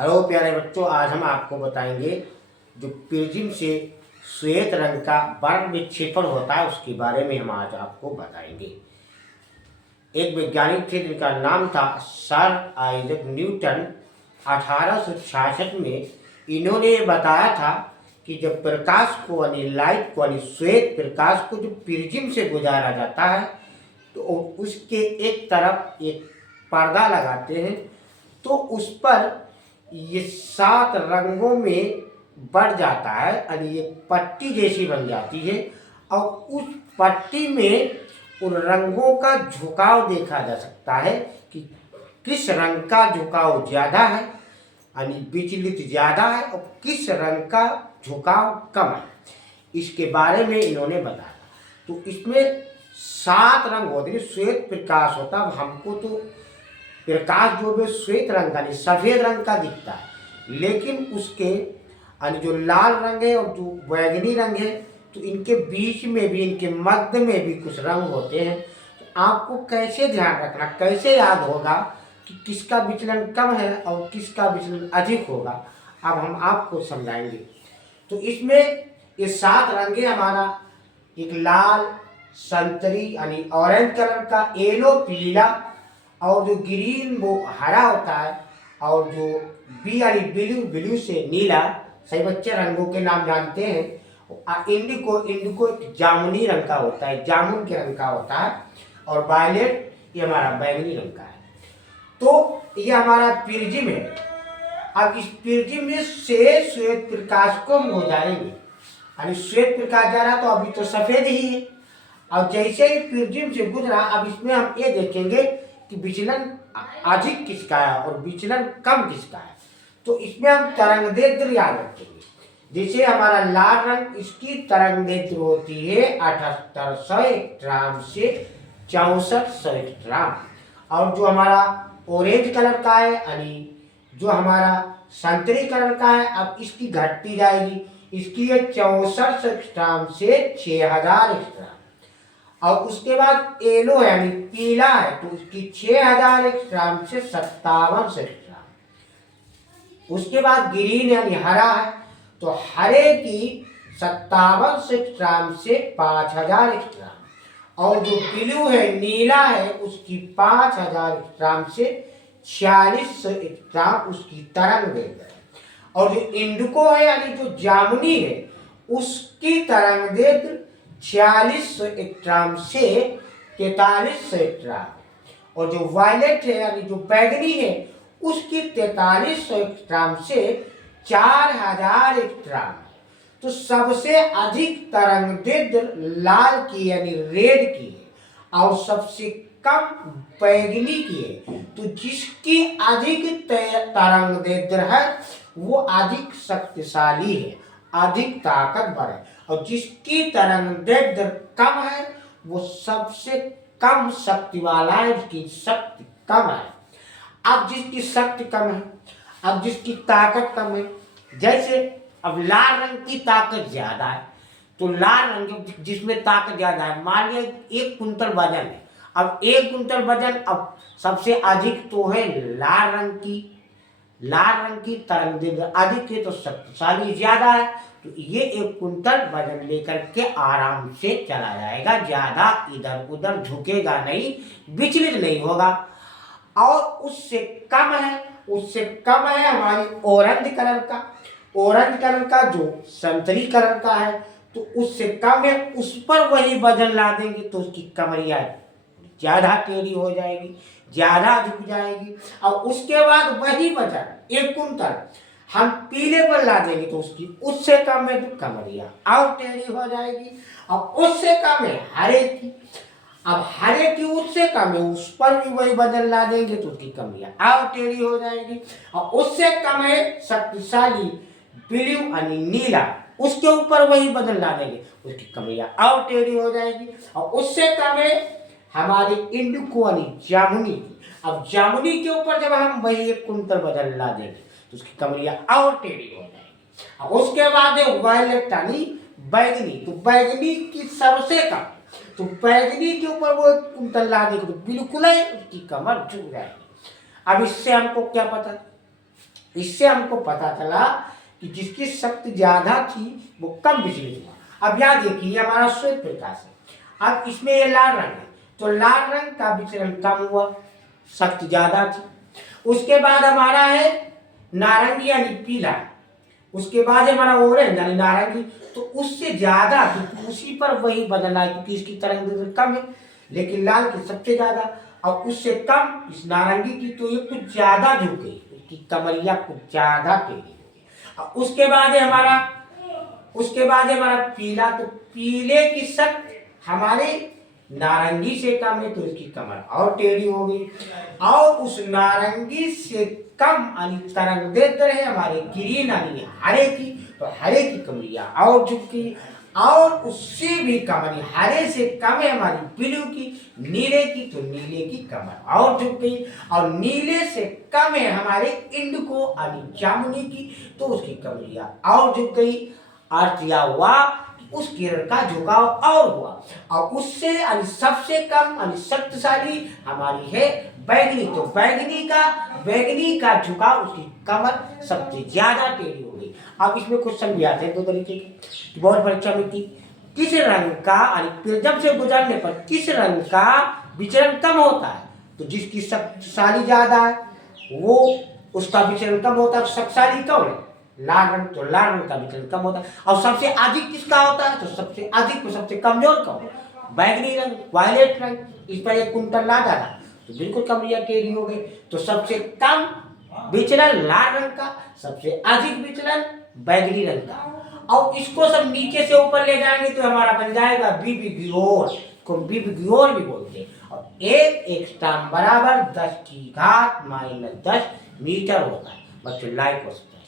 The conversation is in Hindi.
हेलो प्यारे बच्चों, आज हम आपको बताएंगे जो प्रिज्म से श्वेत रंग का वर्ण विक्षेपण होता है उसके बारे में हम आज आपको बताएंगे। एक वैज्ञानिक थे जिनका नाम था सर आइजैक न्यूटन। 1866 में इन्होंने बताया था कि जब प्रकाश को यानी लाइट को यानी श्वेत प्रकाश को जो प्रिज्म से गुजारा जाता है तो उसके एक तरफ एक पर्दा लगाते हैं तो उस पर ये 7 रंगों में बढ़ जाता है यानी ये पट्टी जैसी बन जाती है और उस पट्टी में उन रंगों का झुकाव देखा जा सकता है कि किस रंग का झुकाव ज़्यादा है यानी विचलित ज़्यादा है और किस रंग का झुकाव कम है। इसके बारे में इन्होंने बताया। तो इसमें 7 रंग होते हैं, श्वेत प्रकाश होता है। हमको तो प्रकाश जो भी श्वेत रंग का नहीं सफ़ेद रंग का दिखता है, लेकिन उसके यानी जो लाल रंग है और जो बैगनी रंग है तो इनके बीच में भी इनके मध्य में भी कुछ रंग होते हैं। तो आपको कैसे ध्यान रखना, कैसे याद होगा कि किसका विचलन कम है और किसका विचलन अधिक होगा, अब हम आपको समझाएंगे। तो इसमें ये 7 रंगे हमारा एक लाल, संतरी यानी ऑरेंज कलर का, येलो पीला, और जो ग्रीन वो हरा होता है, और जो बी यानी ब्लू, ब्लू से नीला, सही बच्चे रंगों के नाम जानते हैं। इंडिको, इंडिको जामुनी रंग का होता है, जामुन के रंग का होता है, और वायलेट ये हमारा बैंगनी रंग का है। तो ये हमारा प्रिज्म है। अब इस प्रिज्म में से श्वेत प्रकाश को हम गुजारेंगे यानी श्वेत प्रकाश जा रहा तो अभी तो सफेद ही है, और जैसे ही प्रिज्म से गुजरा अब इसमें हम ये देखेंगे कि विचलन अधिक किसका है और विचलन कम किसका है। तो इसमें हम तरंगदैर्ध्य याद रखेंगे। जैसे हमारा लाल रंग, इसकी तरंगदैर्ध्य होती है 7800 एंगस्ट्रॉम से 6400 एंगस्ट्रॉम, और जो हमारा ऑरेंज कलर का है यानी जो हमारा संतरी कलर का है अब इसकी घटती जाएगी, इसकी है 6400 एंगस्ट्रॉम से 6000 एंगस्ट्रॉम, और उसके बाद येलो है यानी पीला है तो उसकी 6000 एंगस्ट्रॉम से 5700 एंगस्ट्रॉम। उसके बाद ग्रीन यानी हरा है तो हरे की 5700 एंगस्ट्रॉम से 5000 एंगस्ट्रॉम, और जो ब्लू है नीला है उसकी 5000 एंगस्ट्रॉम से 4600 एंगस्ट्रॉम उसकी तरंगदैर्ध्य है, और जो इंडिको है यानी जो जामुनी है उसकी तरंगदैर्ध्य 4600 एंगस्ट्रॉम से 4300 एंगस्ट्रॉम, और जो वायलेट है यानी जो बैगनी है उसकी 4300 एंगस्ट्रॉम से 4000 एंगस्ट्रॉम। तो सबसे अधिक तरंगदैर्ध्य लाल की यानी रेड की है और सबसे कम बैगनी की है। तो जिसकी अधिक तरंगदैर्ध्य है वो अधिक शक्तिशाली है, अधिक ताकतवर है, और जिसकी तरंगदैर्ध्य कम है वो सबसे कम शक्ति वाला है, उसकी शक्ति कम है। अब जिसकी शक्ति कम है, अब जिसकी ताकत कम है, जैसे अब लाल रंग की ताकत ज्यादा है तो लाल रंग जिसमें ताकत ज्यादा है, मान लिया 1 कुंटल वजन है, अब 1 कुंटल वजन अब सबसे अधिक तो है लाल रंग की, लाल रंग की तरंगदैर्ध्य अधिक है तो शक्तिशाली ज्यादा है, तो ये 1 कुंटल वजन लेकर के आराम से चला जाएगा, ज्यादा इधर उधर झुकेगा नहीं, विचलित नहीं होगा। और उससे कम है, उससे कम है हमारी ऑरेंज कलर का, ऑरेंज कलर का जो संतरी कलर का है तो उससे कम है, उस पर वही वजन ला देंगे तो उसकी कमरिया ज्यादा टेढ़ी हो जाएगी, ज्यादा झुक जाएगी, और उसके बाद वही वजन 1 कुंटल हम पीले पर ला देंगे तो उसकी उससे कम है तो कमरिया और टेढ़ी हो जाएगी, और उससे कम है हरे की, अब हरे की उससे कम है उस पर भी वही वजन ला देंगे तो उसकी कमरिया और टेढ़ी हो जाएगी, और उससे कम है शक्तिशाली ब्लू यानी नीला, उसके ऊपर वही वजन ला देंगे उसकी कमरिया और टेढ़ी हो जाएगी, और उससे कम है हमारी इंडिको यानी जामुनी की, अब जामुनी के ऊपर जब हम वही 1 कुंटल वजन ला देंगे तो उसकी कमरिया और टेढ़ी हो जाएगी, और उसके बाद है वायलेट यानी बैगनी, तो बैगनी की सबसे कम, तो बैगनी के ऊपर वो 1 कुंटल ला देंगे तो बिल्कुल ही उसकी कमर झुक जाएगी। अब इससे हमको क्या पता इससे हमको पता चला कि जिसकी शक्ति ज्यादा थी वो कम विचलित हुआ। अब यहाँ देखिए हमारा श्वेत प्रकाश है, अब इसमें ये लाल रंग है, तो लाल रंग का विचलन कम हुआ, शक्ति ज्यादा थी। उसके बाद हमारा है नारंगी यानी पीला, उसके बाद हमारा ऑरेंज यानी नारंगी, तो उससे ज्यादा, तो उसी पर वही बदलना है क्योंकि इसकी तरंग कम है, लेकिन लाल की सबसे ज्यादा, और उससे कम इस नारंगी की, तो ये कुछ ज्यादा झुक गई, उसकी कमरिया कुछ ज्यादा टेढ़ी हो गई। उसके बाद हमारा पीला, तो पीले की शक्ति हमारे नारंगी से कम है, तो इसकी कमर और टेढ़ी हो गई, और उस नारंगी से कम यानी तरंग देते रहे हमारे ग्रीन यानी हरे की, तो हरे की कमरिया और झुक गई, और उससे भी कम यानी हरे से कम है हमारी ब्लू की, नीले की, तो नीले की कमर और झुक गई, और नीले से कम है हमारे इंडिगो यानी जामुनी की, तो उसकी कमरिया और झुक गई। अर्थ यह हुआ उस किरण का झुकाव और हुआ, और उससे यानी सबसे कम यानी शक्तिशाली हमारी है बैगनी, तो बैगनी का झुकाव, उसकी कमर सबसे ज्यादा टेढ़ी हो गई। अब इसमें क्वेश्चन भी आते हैं दो तरीके के, बहुत परीक्षा में थी, किस रंग का यानी प्रिज्म से गुजरने पर किस रंग का विचलन कम होता है, तो जिसकी शक्तिशाली ज्यादा है वो उसका विचलन कम होता है। शक्तिशाली कौन है? लाल रंग, तो लाल रंग का विचलन कम होता है। और सबसे अधिक किसका होता है, तो सबसे अधिक को सबसे कमजोर कौन? बैगनी रंग, वायलेट रंग, इस पर एक कुंटल ला डाला तो बिल्कुल कमरिया टेढ़ी हो गई। तो सबसे कम विचलन लाल रंग का, सबसे अधिक विचलन बैगनी रंग का। और इसको सब नीचे से ऊपर ले जाएंगे तो हमारा बन जाएगा बीबी-ग्योर, को बीबी-ग्योर भी बोलते हैं। और एक एक्स्ट्रा बराबर 10 की घात -10 मीटर होता है। बच्चों लाइक हो सकते हैं।